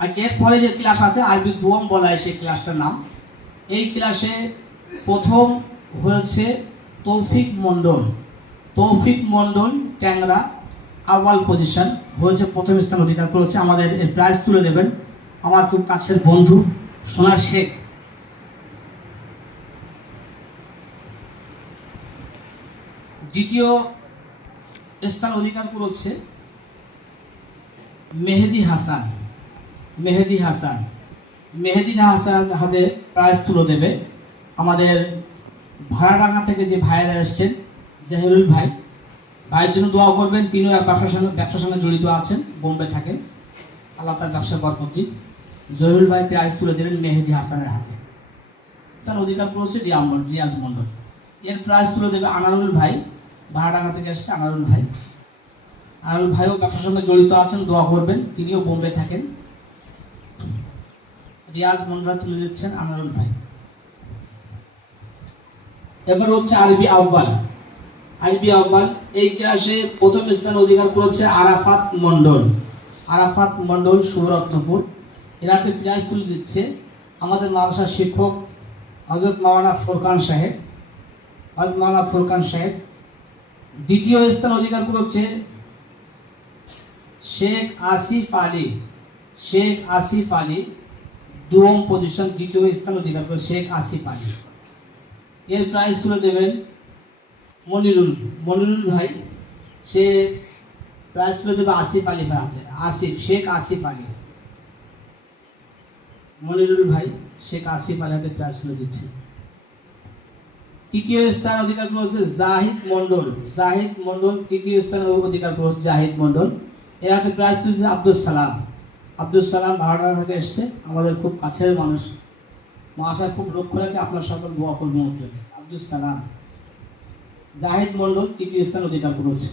আর এরপরে যে ক্লাস আছে, আরবি দুয়ম বলা হয় সেই ক্লাসটার নাম। এই ক্লাসে প্রথম হয়েছে তৌফিক মণ্ডল। তৌফিক মণ্ডল, ট্যাংরা আওয়াল পজিশন হয়েছে প্রথম স্থান অধিকার করেছে। আমাদের প্রাইজ তুলে দেবেন। আমার খুব কাছের বন্ধু সোনা শেখ। দ্বিতীয় স্থান অধিকার করেছে মেহেদি হাসান। মেহেদি হাসান। মেহেদি হাসান হাতে প্রাইজ তুলে দেবে। আমাদের ভাড়াডাঙ্গা থেকে যে ভাইয়েরা এসছেন, জাহিরুল ভাই। ভাইয়ের জন্য দোয়া করবেন, তিনিও এক ব্যবসার সঙ্গে ব্যবসার সঙ্গে জড়িত আছেন, বোম্বে থাকেন আল্লাহ তার ব্যবসা বরপতি জহিরুল ভাই প্রাইজ তুলে দেবেন মেহেদি হাসানের হাতে। স্যার অধিকার করেছে রিয়াজ মন্ডল। এর প্রাইজ তুলে দেবে আনারুল ভাই। ভাড়াডাঙ্গা থেকে এসছে আনারুল ভাই। আনারুল ভাইও ব্যবসার সঙ্গে জড়িত আছেন, দোয়া করবেন। তিনিও বোম্বে থাকেন। রিয়াজ মন্ডল তুলে দিচ্ছেন আনারুল ভাই। এবার হচ্ছে আরবি আহ্বান আরবি আহ্বান এই ক্লাসে প্রথম স্থান অধিকার করেছে আরাফাত মন্ডল আরাফাত মন্ডল সুরত্নপুর এরাকে প্রাইজ তুলে দিচ্ছে আমাদের মাদ্রাসার শিক্ষক হজরত মাওলানা ফুরকান সাহেব। হজরত মাওলানা ফুরকান সাহেব। দ্বিতীয় স্থান অধিকার করেছে শেখ আসিফ আলী। শেখ আসিফ আলী দুম পজিশন দ্বিতীয় স্থান অধিকার করে শেখ আসিফ আলী। এর প্রাইজ তুলে দেবেন মনিরুল মনিরুল ভাই, সে প্রাইজ তুলে দেবে আসিফ আলী ভাই হাতে, আসিফ, শেখ আসিফ আলী। মনিরুল ভাই, শেখ আসিফ আলী হাতে প্রাইজ তুলে দিচ্ছে। তৃতীয় স্থান অধিকার করেছে জাহিদ মন্ডল জাহিদ মন্ডল তৃতীয় স্থান অধিকার করেছে জাহিদ মন্ডল এর হাতে প্রাইজ তুলেছে আব্দুল সালাম। আব্দুল সালাম ভাড়া থেকে এসছে, আমাদের খুব কাছের মানুষ। মহাশয় খুব লক্ষ্য রাখে আপনার সকল বোয়া কর্মীর জন্য। আব্দুল সালাম। জাহিদ মণ্ডল তৃতীয় স্থান অধিকার করেছে।